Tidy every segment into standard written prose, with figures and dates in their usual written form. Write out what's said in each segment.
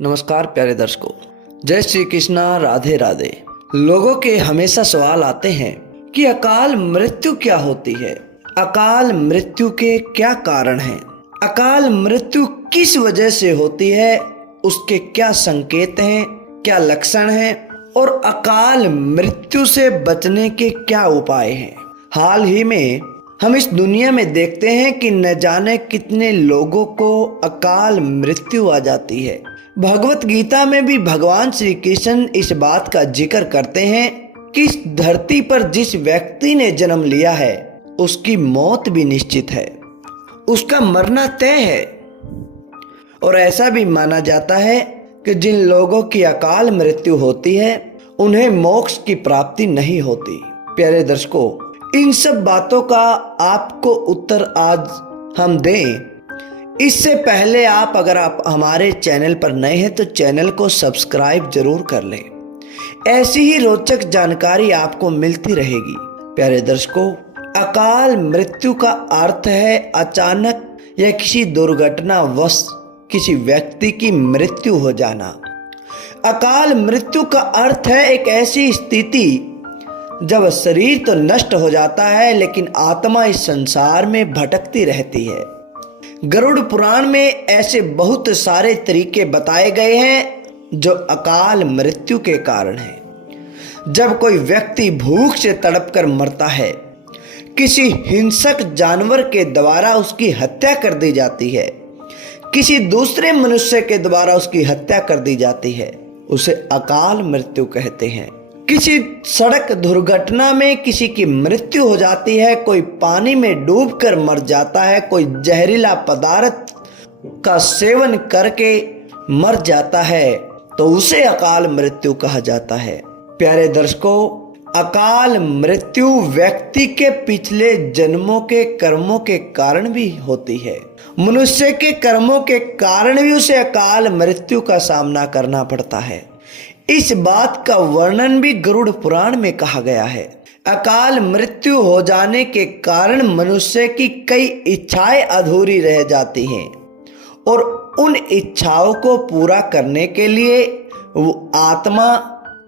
नमस्कार प्यारे दर्शकों, जय श्री कृष्णा, राधे राधे। लोगों के हमेशा सवाल आते हैं कि अकाल मृत्यु क्या होती है, अकाल मृत्यु के क्या कारण हैं, अकाल मृत्यु किस वजह से होती है, उसके क्या संकेत हैं, क्या लक्षण हैं और अकाल मृत्यु से बचने के क्या उपाय हैं। हाल ही में हम इस दुनिया में देखते हैं कि न जाने कितने लोगों को अकाल मृत्यु आ जाती है। भगवत गीता में भी भगवान श्री कृष्ण इस बात का जिक्र करते हैं कि इस धरती पर जिस व्यक्ति ने जन्म लिया है उसकी मौत भी निश्चित है, उसका मरना तय है। और ऐसा भी माना जाता है कि जिन लोगों की अकाल मृत्यु होती है उन्हें मोक्ष की प्राप्ति नहीं होती। प्यारे दर्शकों, इन सब बातों का आपको उत्तर आज हम दें। इससे पहले अगर आप हमारे चैनल पर नए हैं तो चैनल को सब्सक्राइब जरूर कर लें। ऐसी ही रोचक जानकारी आपको मिलती रहेगी। प्यारे दर्शकों, अकाल मृत्यु का अर्थ है अचानक या किसी दुर्घटनावश किसी व्यक्ति की मृत्यु हो जाना। अकाल मृत्यु का अर्थ है एक ऐसी स्थिति जब शरीर तो नष्ट हो जाता है लेकिन आत्मा इस संसार में भटकती रहती है। गरुड़ पुराण में ऐसे बहुत सारे तरीके बताए गए हैं जो अकाल मृत्यु के कारण हैं। जब कोई व्यक्ति भूख से तड़प कर मरता है, किसी हिंसक जानवर के द्वारा उसकी हत्या कर दी जाती है, किसी दूसरे मनुष्य के द्वारा उसकी हत्या कर दी जाती है, उसे अकाल मृत्यु कहते हैं। किसी सड़क दुर्घटना में किसी की मृत्यु हो जाती है, कोई पानी में डूबकर मर जाता है, कोई जहरीला पदार्थ का सेवन करके मर जाता है, तो उसे अकाल मृत्यु कहा जाता है। प्यारे दर्शकों, अकाल मृत्यु व्यक्ति के पिछले जन्मों के कर्मों के कारण भी होती है। मनुष्य के कर्मों के कारण भी उसे अकाल मृत्यु का सामना करना पड़ता है। इस बात का वर्णन भी गरुड़ पुराण में कहा गया है। अकाल मृत्यु हो जाने के कारण मनुष्य की कई इच्छाएं अधूरी रह जाती हैं और उन इच्छाओं को पूरा करने के लिए वो आत्मा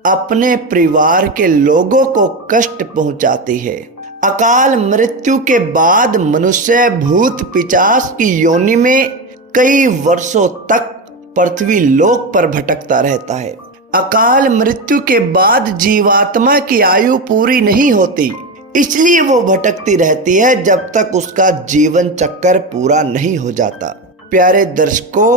अपने परिवार के लोगों को कष्ट पहुंचाती है। अकाल मृत्यु के बाद मनुष्य भूत पिशाच की योनि में कई वर्षों तक पृथ्वी लोक पर भटकता रहता है। अकाल मृत्यु के बाद जीवात्मा की आयु पूरी नहीं होती, इसलिए वो भटकती रहती है जब तक उसका जीवन चक्कर पूरा नहीं हो जाता। प्यारे दर्शकों,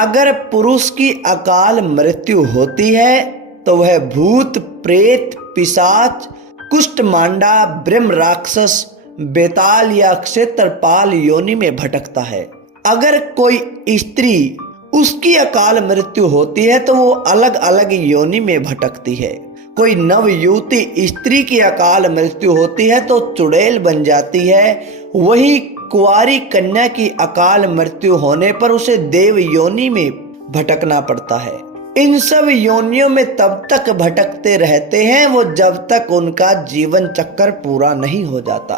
अगर पुरुष की अकाल मृत्यु होती है तो वह भूत, प्रेत, पिशाच, कुष्ठ मांडा, ब्रह्म राक्षस, बेताल या क्षेत्रपाल योनि में भटकता है। अगर कोई स्त्री उसकी अकाल मृत्यु होती है तो वो अलग अलग योनि में भटकती है। कोई नवयुवती स्त्री की अकाल मृत्यु होती है तो चुड़ैल बन जाती है। वही कुंवारी कन्या की अकाल मृत्यु होने पर उसे देव योनि में भटकना पड़ता है। इन सब योनियों में तब तक भटकते रहते हैं वो जब तक उनका जीवन चक्कर पूरा नहीं हो जाता।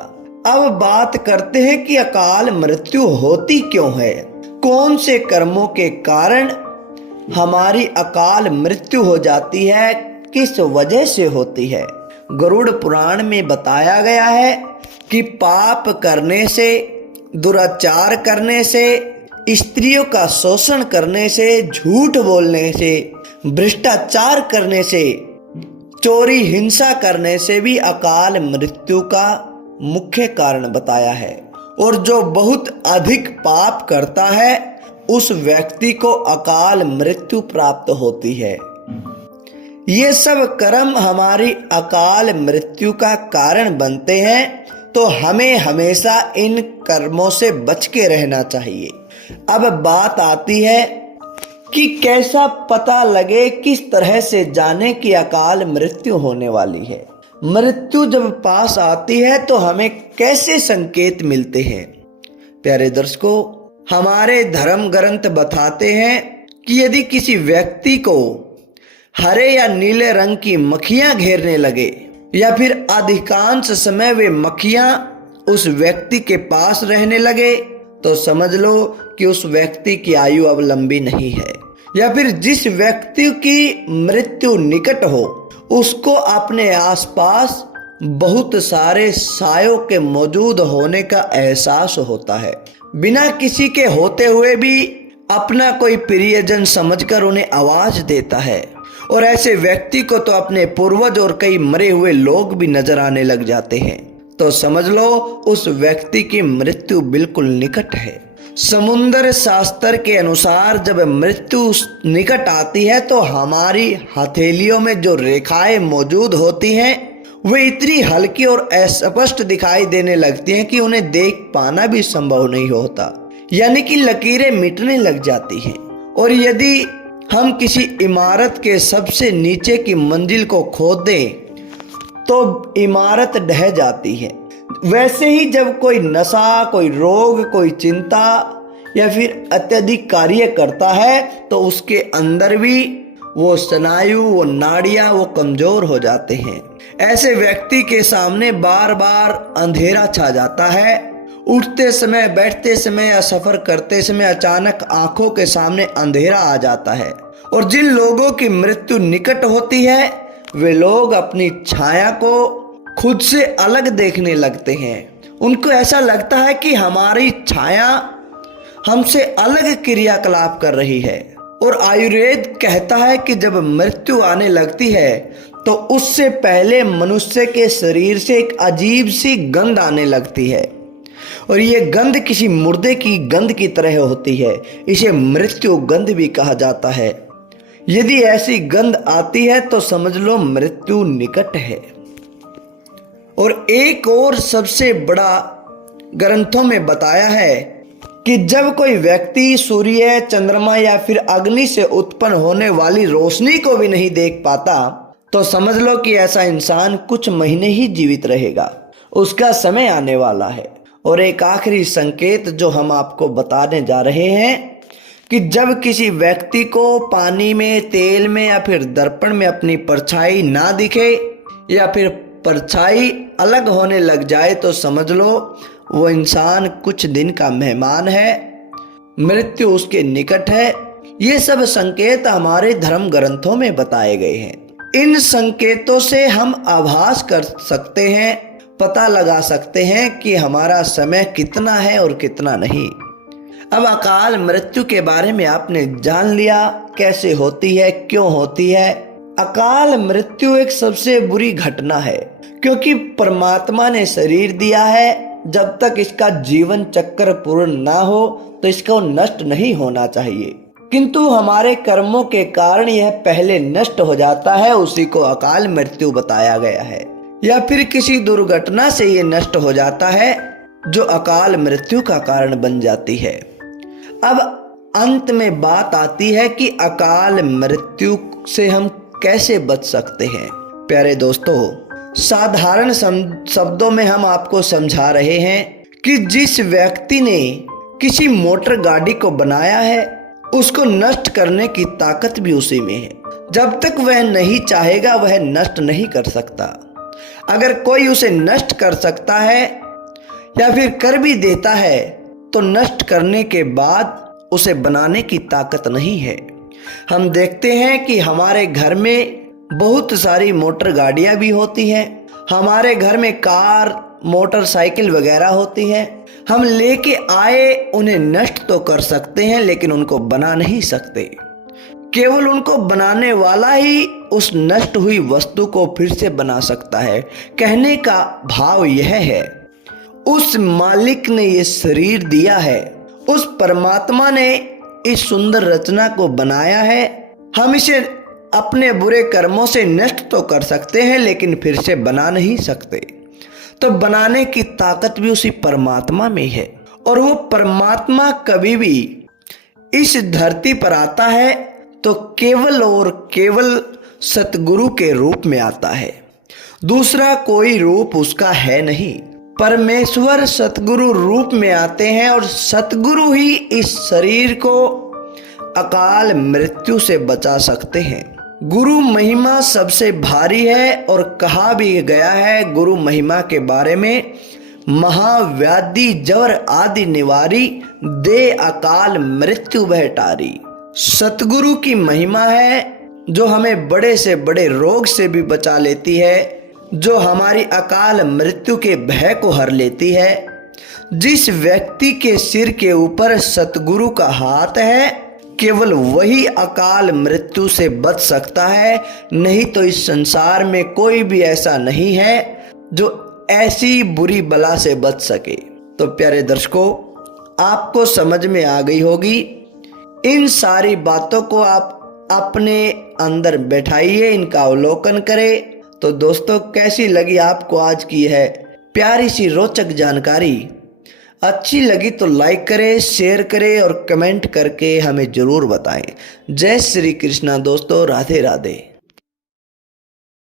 अब बात करते हैं कि अकाल मृत्यु होती क्यों है, कौन से कर्मों के कारण हमारी अकाल मृत्यु हो जाती है, किस वजह से होती है। गरुड़ पुराण में बताया गया है कि पाप करने से, दुराचार करने से, स्त्रियों का शोषण करने से, झूठ बोलने से, भ्रष्टाचार करने से, चोरी हिंसा करने से भी अकाल मृत्यु का मुख्य कारण बताया है। और जो बहुत अधिक पाप करता है उस व्यक्ति को अकाल मृत्यु प्राप्त होती है। ये सब कर्म हमारी अकाल मृत्यु का कारण बनते हैं, तो हमें हमेशा इन कर्मों से बच के रहना चाहिए। अब बात आती है कि कैसा पता लगे, किस तरह से जाने कि अकाल मृत्यु होने वाली है। मृत्यु जब पास आती है तो हमें कैसे संकेत मिलते हैं। प्यारे दर्शकों, हमारे धर्म ग्रंथ बताते हैं कि यदि किसी व्यक्ति को हरे या नीले रंग की मक्खियां घेरने लगे या फिर अधिकांश समय वे मक्खियां उस व्यक्ति के पास रहने लगे तो समझ लो कि उस व्यक्ति की आयु अब लंबी नहीं है। या फिर जिस व्यक्ति की मृत्यु निकट हो उसको अपने आसपास बहुत सारे सायों के मौजूद होने का एहसास होता है। बिना किसी के होते हुए भी अपना कोई प्रियजन समझकर उन्हें आवाज देता है, और ऐसे व्यक्ति को तो अपने पूर्वज और कई मरे हुए लोग भी नजर आने लग जाते हैं। तो समझ लो उस व्यक्ति की मृत्यु बिल्कुल निकट है। समुद्र शास्त्र के अनुसार जब मृत्यु निकट आती है तो हमारी हथेलियों में जो रेखाएं मौजूद होती हैं वे इतनी हल्की और अस्पष्ट दिखाई देने लगती हैं कि उन्हें देख पाना भी संभव नहीं होता, यानी कि लकीरें मिटने लग जाती हैं। और यदि हम किसी इमारत के सबसे नीचे की मंजिल को खोद दें तो इमारत ढह जाती है। वैसे ही जब कोई नशा, कोई रोग, कोई चिंता या फिर अत्यधिक कार्य करता है तो उसके अंदर भी वो स्नायु, वो नाड़ियां वो कमजोर हो जाते हैं। ऐसे व्यक्ति के सामने बार बार अंधेरा छा जाता है। उठते समय, बैठते समय या सफर करते समय अचानक आंखों के सामने अंधेरा आ जाता है। और जिन लोगों की मृत्यु निकट होती है वे लोग अपनी छाया को खुद से अलग देखने लगते हैं। उनको ऐसा लगता है कि हमारी छाया हमसे अलग क्रियाकलाप कर रही है। और आयुर्वेद कहता है कि जब मृत्यु आने लगती है तो उससे पहले मनुष्य के शरीर से एक अजीब सी गंध आने लगती है, और ये गंध किसी मुर्दे की गंध की तरह होती है। इसे मृत्यु गंध भी कहा जाता है। यदि ऐसी गंध आती है तो समझ लो मृत्यु निकट है। और एक और सबसे बड़ा ग्रंथों में बताया है कि जब कोई व्यक्ति सूर्य, चंद्रमा या फिर अग्नि से उत्पन्न होने वाली रोशनी को भी नहीं देख पाता तो समझ लो कि ऐसा इंसान कुछ महीने ही जीवित रहेगा, उसका समय आने वाला है। और एक आखिरी संकेत जो हम आपको बताने जा रहे हैं कि जब किसी व्यक्ति को पानी में, तेल में या फिर दर्पण में अपनी परछाई ना दिखे या फिर परछाई अलग होने लग जाए तो समझ लो वो इंसान कुछ दिन का मेहमान है, मृत्यु उसके निकट है। ये सब संकेत हमारे धर्म ग्रंथों में बताए गए हैं। इन संकेतों से हम आभास कर सकते हैं, पता लगा सकते हैं कि हमारा समय कितना है और कितना नहीं। अब अकाल मृत्यु के बारे में आपने जान लिया, कैसे होती है, क्यों होती है। अकाल मृत्यु एक सबसे बुरी घटना है, क्योंकि परमात्मा ने शरीर दिया है। जब तक इसका जीवन चक्र पूर्ण ना हो तो इसको नष्ट नहीं होना चाहिए, किंतु हमारे कर्मों के कारण यह पहले नष्ट हो जाता है। उसी को अकाल मृत्यु बताया गया है। या फिर किसी दुर्घटना से ये नष्ट हो जाता है जो अकाल मृत्यु का कारण बन जाती है। अब अंत में बात आती है कि अकाल मृत्यु से हम कैसे बच सकते हैं। प्यारे दोस्तों, साधारण शब्दों में हम आपको समझा रहे हैं कि जिस व्यक्ति ने किसी मोटर गाड़ी को बनाया है उसको नष्ट करने की ताकत भी उसी में है। जब तक वह नहीं चाहेगा वह नष्ट नहीं कर सकता। अगर कोई उसे नष्ट कर सकता है या फिर कर भी देता है तो नष्ट करने के बाद उसे बनाने की ताकत नहीं है। हम देखते हैं कि हमारे घर में बहुत सारी मोटर गाड़ियां भी होती हैं, हमारे घर में कार, मोटरसाइकिल वगैरह होती हैं। हम लेके आए उन्हें नष्ट तो कर सकते हैं लेकिन उनको बना नहीं सकते। केवल उनको बनाने वाला ही उस नष्ट हुई वस्तु को फिर से बना सकता है। कहने का भाव यह है, उस मालिक ने ये शरीर दिया है, उस परमात्मा ने इस सुंदर रचना को बनाया है। हम इसे अपने बुरे कर्मों से नष्ट तो कर सकते हैं लेकिन फिर से बना नहीं सकते। तो बनाने की ताकत भी उसी परमात्मा में है, और वो परमात्मा कभी भी इस धरती पर आता है तो केवल और केवल सतगुरु के रूप में आता है। दूसरा कोई रूप उसका है नहीं। परमेश्वर सतगुरु रूप में आते हैं और सतगुरु ही इस शरीर को अकाल मृत्यु से बचा सकते हैं। गुरु महिमा सबसे भारी है, और कहा भी गया है गुरु महिमा के बारे में, महाव्याधि जवर आदि निवारी, दे अकाल मृत्यु बह टारी। सतगुरु की महिमा है जो हमें बड़े से बड़े रोग से भी बचा लेती है, जो हमारी अकाल मृत्यु के भय को हर लेती है। जिस व्यक्ति के सिर के ऊपर सतगुरु का हाथ है, केवल वही अकाल मृत्यु से बच सकता है, नहीं तो इस संसार में कोई भी ऐसा नहीं है जो ऐसी बुरी बला से बच सके। तो प्यारे दर्शकों, आपको समझ में आ गई होगी। इन सारी बातों को आप अपने अंदर बैठाइए, इनका अवलोकन करें। तो दोस्तों, कैसी लगी आपको आज की है प्यारी सी रोचक जानकारी? अच्छी लगी तो लाइक करें, शेयर करें और कमेंट करके हमें ज़रूर बताएं। जय श्री कृष्णा दोस्तों, राधे राधे।